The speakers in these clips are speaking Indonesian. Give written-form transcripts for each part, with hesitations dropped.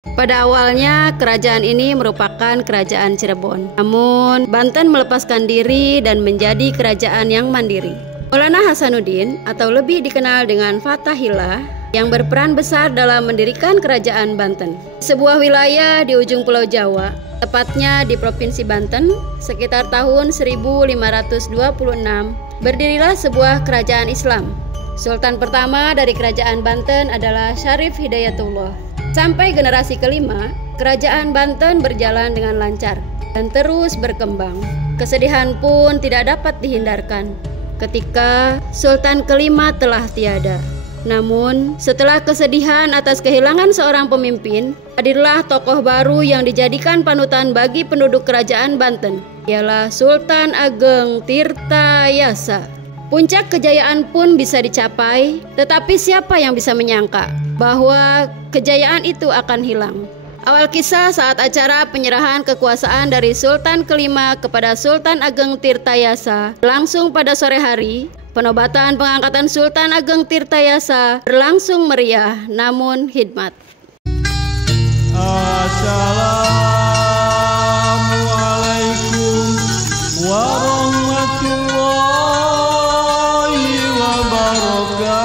Pada awalnya, kerajaan ini merupakan kerajaan Cirebon. Namun, Banten melepaskan diri dan menjadi kerajaan yang mandiri. Maulana Hasanuddin, atau lebih dikenal dengan Fathahillah, yang berperan besar dalam mendirikan kerajaan Banten. Sebuah wilayah di ujung Pulau Jawa, tepatnya di Provinsi Banten, sekitar tahun 1526, berdirilah sebuah kerajaan Islam. Sultan pertama dari kerajaan Banten adalah Syarif Hidayatullah. Sampai generasi kelima, kerajaan Banten berjalan dengan lancar dan terus berkembang. Kesedihan pun tidak dapat dihindarkan ketika Sultan kelima telah tiada. Namun, setelah kesedihan atas kehilangan seorang pemimpin, hadirlah tokoh baru yang dijadikan panutan bagi penduduk kerajaan Banten, ialah Sultan Ageng Tirtayasa. Puncak kejayaan pun bisa dicapai, tetapi siapa yang bisa menyangka bahwa kejayaan itu akan hilang. Awal kisah saat acara penyerahan kekuasaan dari Sultan kelima kepada Sultan Ageng Tirtayasa langsung pada sore hari. Penobatan pengangkatan Sultan Ageng Tirtayasa berlangsung meriah namun hikmat. Assalamualaikum warahmatullahi wabarakatuh.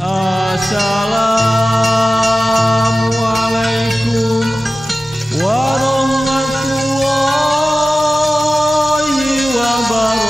Assalamualaikum warahmatullahi wabarakatuh.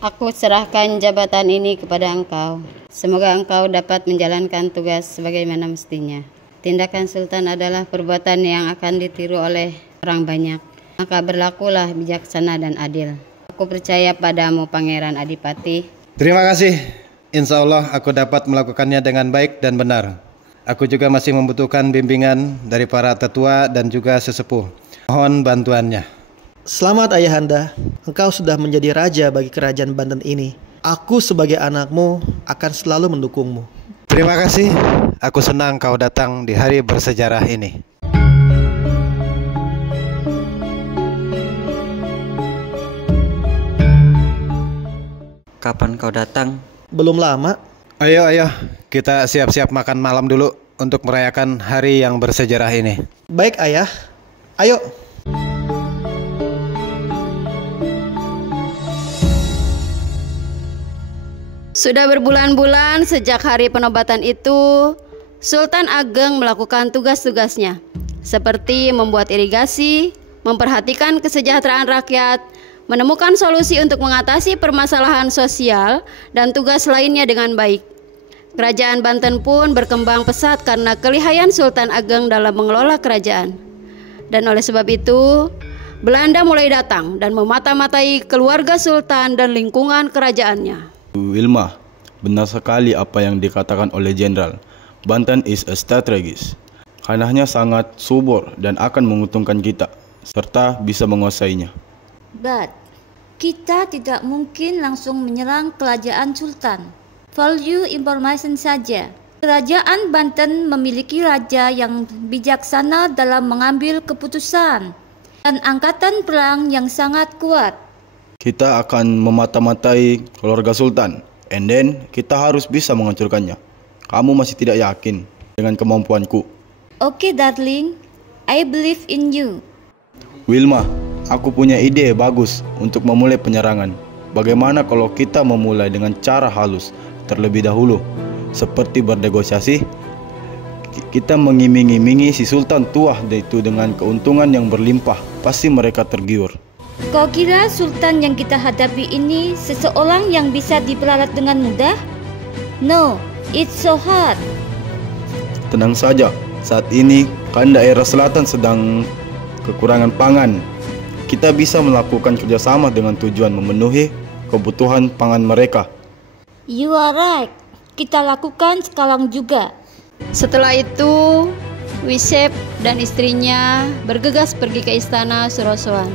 Aku serahkan jabatan ini kepada engkau. Semoga engkau dapat menjalankan tugas sebagaimana mestinya. Tindakan Sultan adalah perbuatan yang akan ditiru oleh orang banyak. Maka berlakulah bijaksana dan adil. Aku percaya padamu, Pangeran Adipati. Terima kasih. Insya Allah aku dapat melakukannya dengan baik dan benar. Aku juga masih membutuhkan bimbingan dari para tetua dan juga sesepuh. Mohon bantuannya. Selamat Ayahanda, engkau sudah menjadi raja bagi kerajaan Banten ini. Aku sebagai anakmu akan selalu mendukungmu. Terima kasih, aku senang kau datang di hari bersejarah ini. Kapan kau datang? Belum lama. Ayo, kita siap-siap makan malam dulu untuk merayakan hari yang bersejarah ini. Baik ayah, ayo. Sudah berbulan-bulan sejak hari penobatan itu, Sultan Ageng melakukan tugas-tugasnya, seperti membuat irigasi, memperhatikan kesejahteraan rakyat, menemukan solusi untuk mengatasi permasalahan sosial, dan tugas lainnya dengan baik. Kerajaan Banten pun berkembang pesat karena kelihayan Sultan Ageng dalam mengelola kerajaan. Dan oleh sebab itu, Belanda mulai datang dan memata-matai keluarga Sultan dan lingkungan kerajaannya. Wilma, benar sekali apa yang dikatakan oleh Jenderal. Banten is a strategis. Tanahnya sangat subur dan akan menguntungkan kita, serta bisa menguasainya. But, kita tidak mungkin langsung menyerang kerajaan Sultan. Value information saja. Kerajaan Banten memiliki raja yang bijaksana dalam mengambil keputusan dan angkatan perang yang sangat kuat. Kita akan memata-matai keluarga Sultan, and then kita harus bisa menghancurkannya. Kamu masih tidak yakin dengan kemampuanku? Oke, darling, I believe in you. Wilma, aku punya ide bagus untuk memulai penyerangan. Bagaimana kalau kita memulai dengan cara halus terlebih dahulu, seperti bernegosiasi? Kita mengiming-imingi si Sultan tua itu dengan keuntungan yang berlimpah. Pasti mereka tergiur. Kau kira Sultan yang kita hadapi ini seseorang yang bisa diperalat dengan mudah? No, it's so hard. Tenang saja, saat ini kan daerah selatan sedang kekurangan pangan. Kita bisa melakukan kerjasama dengan tujuan memenuhi kebutuhan pangan mereka. You are right. Kita lakukan sekarang juga. Setelah itu, Wisep dan istrinya bergegas pergi ke istana Surosoan.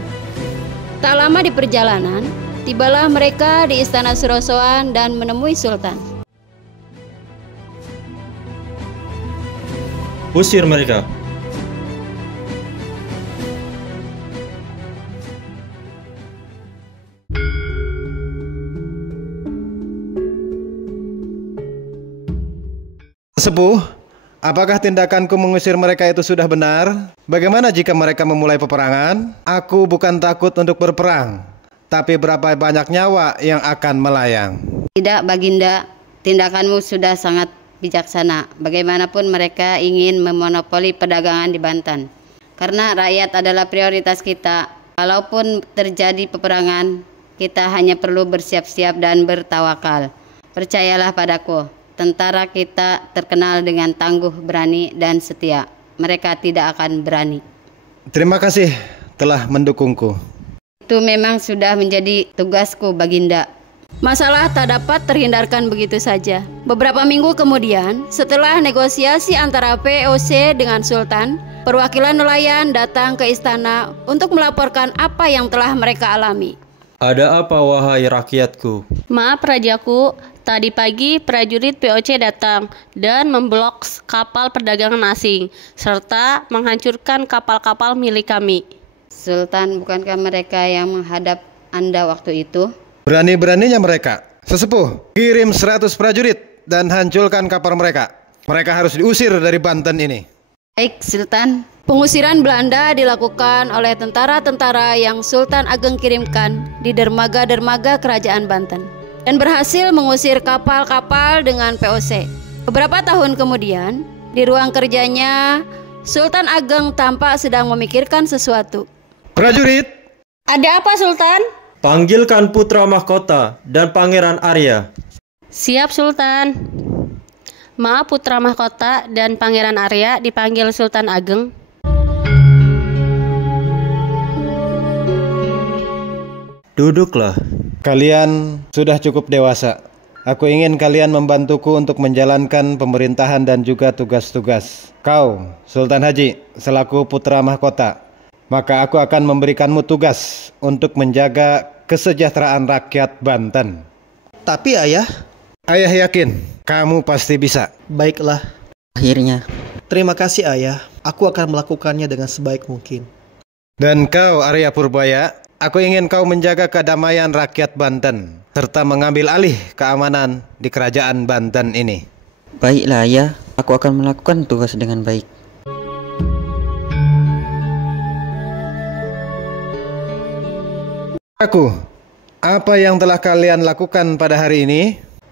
Tak lama di perjalanan, tibalah mereka di istana Surosoan dan menemui Sultan. Usir mereka. Sepuh, apakah tindakanku mengusir mereka itu sudah benar? Bagaimana jika mereka memulai peperangan? Aku bukan takut untuk berperang, tapi berapa banyak nyawa yang akan melayang. Tidak, Baginda, tindakanmu sudah sangat bijaksana. Bagaimanapun mereka ingin memonopoli perdagangan di Banten. Karena rakyat adalah prioritas kita. Kalaupun terjadi peperangan, kita hanya perlu bersiap-siap dan bertawakal. Percayalah padaku, tentara kita terkenal dengan tangguh, berani, dan setia. Mereka tidak akan berani. Terima kasih telah mendukungku. Itu memang sudah menjadi tugasku, Baginda. Masalah tak dapat terhindarkan begitu saja. Beberapa minggu kemudian, setelah negosiasi antara VOC dengan Sultan, perwakilan nelayan datang ke istana untuk melaporkan apa yang telah mereka alami. Ada apa wahai rakyatku? Maaf rajaku, tadi pagi prajurit VOC datang dan memblok kapal perdagangan asing, serta menghancurkan kapal-kapal milik kami. Sultan, bukankah mereka yang menghadap Anda waktu itu? Berani-beraninya mereka. Sesepuh, kirim 100 prajurit dan hancurkan kapal mereka. Mereka harus diusir dari Banten ini. Baik, Sultan. Pengusiran Belanda dilakukan oleh tentara-tentara yang Sultan Ageng kirimkan di dermaga-dermaga kerajaan Banten dan berhasil mengusir kapal-kapal dengan VOC. Beberapa tahun kemudian, di ruang kerjanya, Sultan Ageng tampak sedang memikirkan sesuatu. Prajurit, Ada apa, Sultan? Panggilkan putra mahkota dan pangeran Arya. Siap, Sultan. Maaf, putra mahkota dan pangeran Arya dipanggil Sultan Ageng. Duduklah. kalian sudah cukup dewasa. Aku ingin kalian membantuku untuk menjalankan pemerintahan dan juga tugas-tugas. Kau, Sultan Haji, selaku putra mahkota, maka aku akan memberikanmu tugas untuk menjaga kesejahteraan rakyat Banten. Tapi ayah, Ayah yakin kamu pasti bisa. baiklah. Akhirnya, Terima kasih ayah, aku akan melakukannya dengan sebaik mungkin. Dan kau, Arya Purbaya, aku ingin kau menjaga kedamaian rakyat Banten serta mengambil alih keamanan di kerajaan Banten ini. baiklah ayah, aku akan melakukan tugas dengan baik. Aku, apa yang telah kalian lakukan pada hari ini?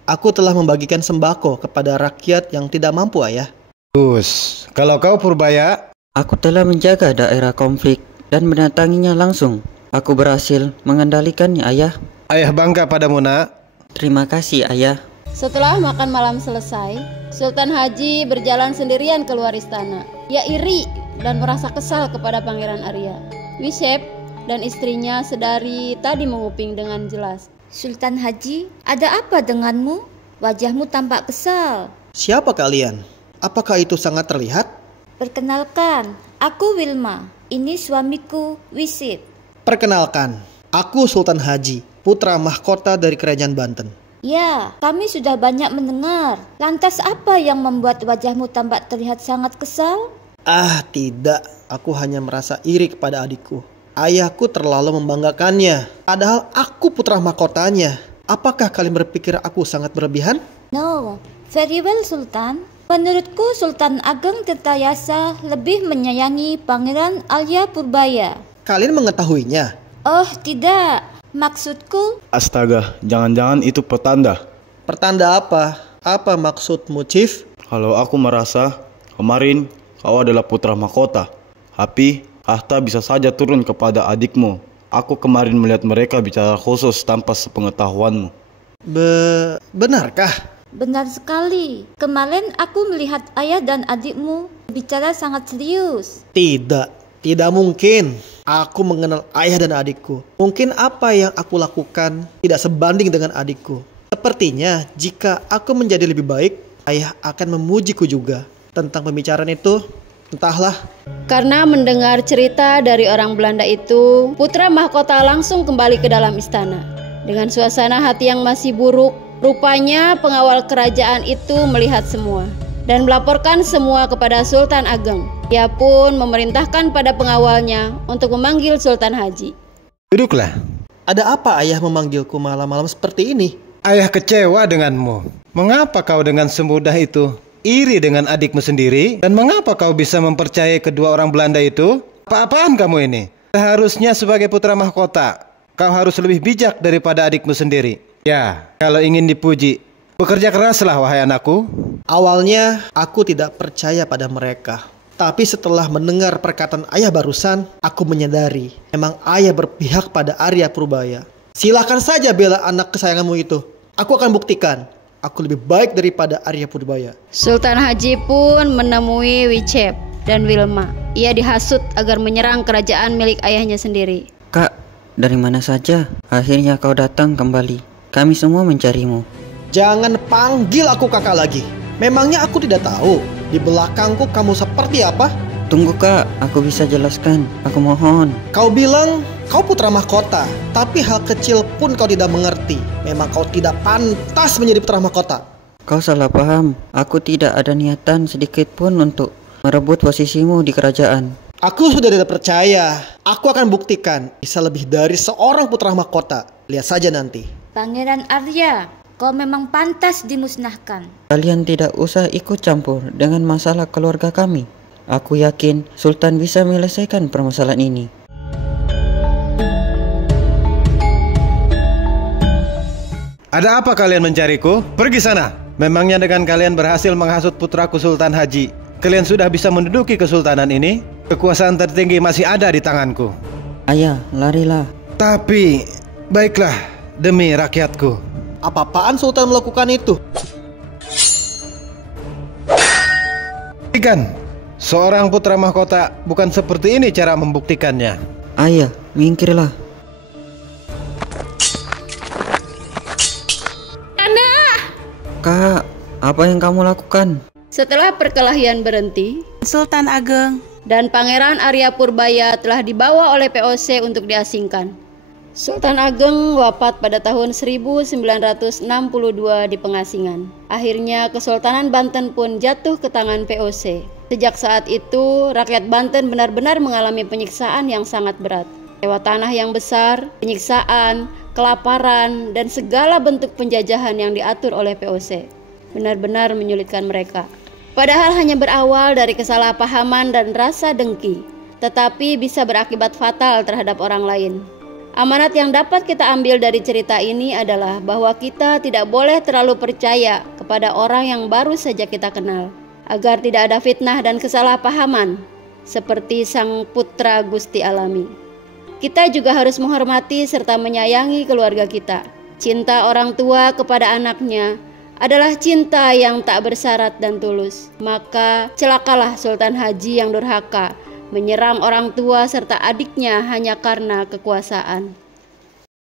Aku telah membagikan sembako kepada rakyat yang tidak mampu ayah. Bagus. Kalau kau Purbaya, Aku telah menjaga daerah konflik dan mendatanginya langsung. Aku berhasil mengendalikannya ayah. ayah bangga padamu nak. Terima kasih ayah. Setelah makan malam selesai, Sultan Haji berjalan sendirian keluar istana. Ia iri dan merasa kesal kepada Pangeran Arya. Wisep dan istrinya sedari tadi menguping dengan jelas. Sultan Haji, ada apa denganmu? Wajahmu tampak kesal. Siapa kalian? Apakah itu sangat terlihat? Perkenalkan, aku Wilma. Ini suamiku, Wisit. Perkenalkan, aku Sultan Haji, putra mahkota dari Kerajaan Banten. Ya, kami sudah banyak mendengar. Lantas apa yang membuat wajahmu tampak terlihat sangat kesal? Ah, tidak. Aku hanya merasa iri kepada adikku. Ayahku terlalu membanggakannya. Padahal aku putra mahkotanya. Apakah kalian berpikir aku sangat berlebihan? No, very well Sultan. Menurutku Sultan Ageng Tirtayasa lebih menyayangi Pangeran Arya Purbaya. Kalian mengetahuinya? Oh tidak, maksudku... Astaga, jangan-jangan itu pertanda. Pertanda apa? Apa maksudmu, Chief? Kalau aku merasa kemarin kau adalah putra mahkota, tapi tahta bisa saja turun kepada adikmu. Aku kemarin melihat mereka bicara khusus tanpa sepengetahuanmu. Benarkah? Benar sekali. Kemarin aku melihat ayah dan adikmu bicara sangat serius. Tidak mungkin. Aku mengenal ayah dan adikku. Mungkin apa yang aku lakukan tidak sebanding dengan adikku. Sepertinya jika aku menjadi lebih baik, ayah akan memujiku juga. Tentang pembicaraan itu, entahlah. Karena mendengar cerita dari orang Belanda itu, putra mahkota langsung kembali ke dalam istana. Dengan suasana hati yang masih buruk, rupanya pengawal kerajaan itu melihat semua dan melaporkan semua kepada Sultan Ageng. Ia pun memerintahkan pada pengawalnya untuk memanggil Sultan Haji. Duduklah. Ada apa ayah memanggilku malam-malam seperti ini? Ayah kecewa denganmu. Mengapa kau dengan semudah itu iri dengan adikmu sendiri? Dan mengapa kau bisa mempercayai kedua orang Belanda itu? Apa-apaan kamu ini? Seharusnya sebagai putra mahkota, kau harus lebih bijak daripada adikmu sendiri. Ya, kalau ingin dipuji, bekerja keraslah wahai anakku. Awalnya aku tidak percaya pada mereka. Tapi setelah mendengar perkataan ayah barusan, aku menyadari memang ayah berpihak pada Arya Purbaya. Silakan saja bela anak kesayanganmu itu. Aku akan buktikan. Aku lebih baik daripada Arya Purbaya. Sultan Haji pun menemui Wicep dan Wilma. Ia dihasut agar menyerang kerajaan milik ayahnya sendiri. Kak, dari mana saja? Akhirnya kau datang kembali. Kami semua mencarimu. Jangan panggil aku kakak lagi. Memangnya aku tidak tahu di belakangku kamu seperti apa? Tunggu kak, aku bisa jelaskan. Aku mohon. Kau bilang kau putra mahkota, tapi hal kecil pun kau tidak mengerti. Memang kau tidak pantas menjadi putra mahkota. Kau salah paham. Aku tidak ada niatan sedikit pun untuk merebut posisimu di kerajaan. Aku sudah tidak percaya. Aku akan buktikan bisa lebih dari seorang putra mahkota. Lihat saja nanti. Pangeran Arya, kau memang pantas dimusnahkan. Kalian tidak usah ikut campur dengan masalah keluarga kami. Aku yakin Sultan bisa menyelesaikan permasalahan ini. Ada apa kalian mencariku? Pergi sana. Memangnya dengan kalian berhasil menghasut putraku Sultan Haji, kalian sudah bisa menduduki kesultanan ini? Kekuasaan tertinggi masih ada di tanganku. Ayah, larilah. Tapi, baiklah, demi rakyatku. Apa-apaan Sultan melakukan itu? Ikan, seorang putra mahkota bukan seperti ini cara membuktikannya. Ayah, minggirlah. Kak, apa yang kamu lakukan? Setelah perkelahian berhenti, Sultan Ageng dan Pangeran Arya Purbaya telah dibawa oleh POC untuk diasingkan. Sultan Ageng wafat pada tahun 1962 di pengasingan. Akhirnya Kesultanan Banten pun jatuh ke tangan POC. Sejak saat itu, rakyat Banten benar-benar mengalami penyiksaan yang sangat berat. Sewa tanah yang besar, penyiksaan, kelaparan, dan segala bentuk penjajahan yang diatur oleh POC benar-benar menyulitkan mereka. Padahal hanya berawal dari kesalahpahaman dan rasa dengki, tetapi bisa berakibat fatal terhadap orang lain. Amanat yang dapat kita ambil dari cerita ini adalah bahwa kita tidak boleh terlalu percaya kepada orang yang baru saja kita kenal, agar tidak ada fitnah dan kesalahpahaman seperti sang putra Gusti alami. Kita juga harus menghormati serta menyayangi keluarga kita. Cinta orang tua kepada anaknya adalah cinta yang tak bersyarat dan tulus. Maka celakalah Sultan Haji yang durhaka menyerang orang tua serta adiknya hanya karena kekuasaan.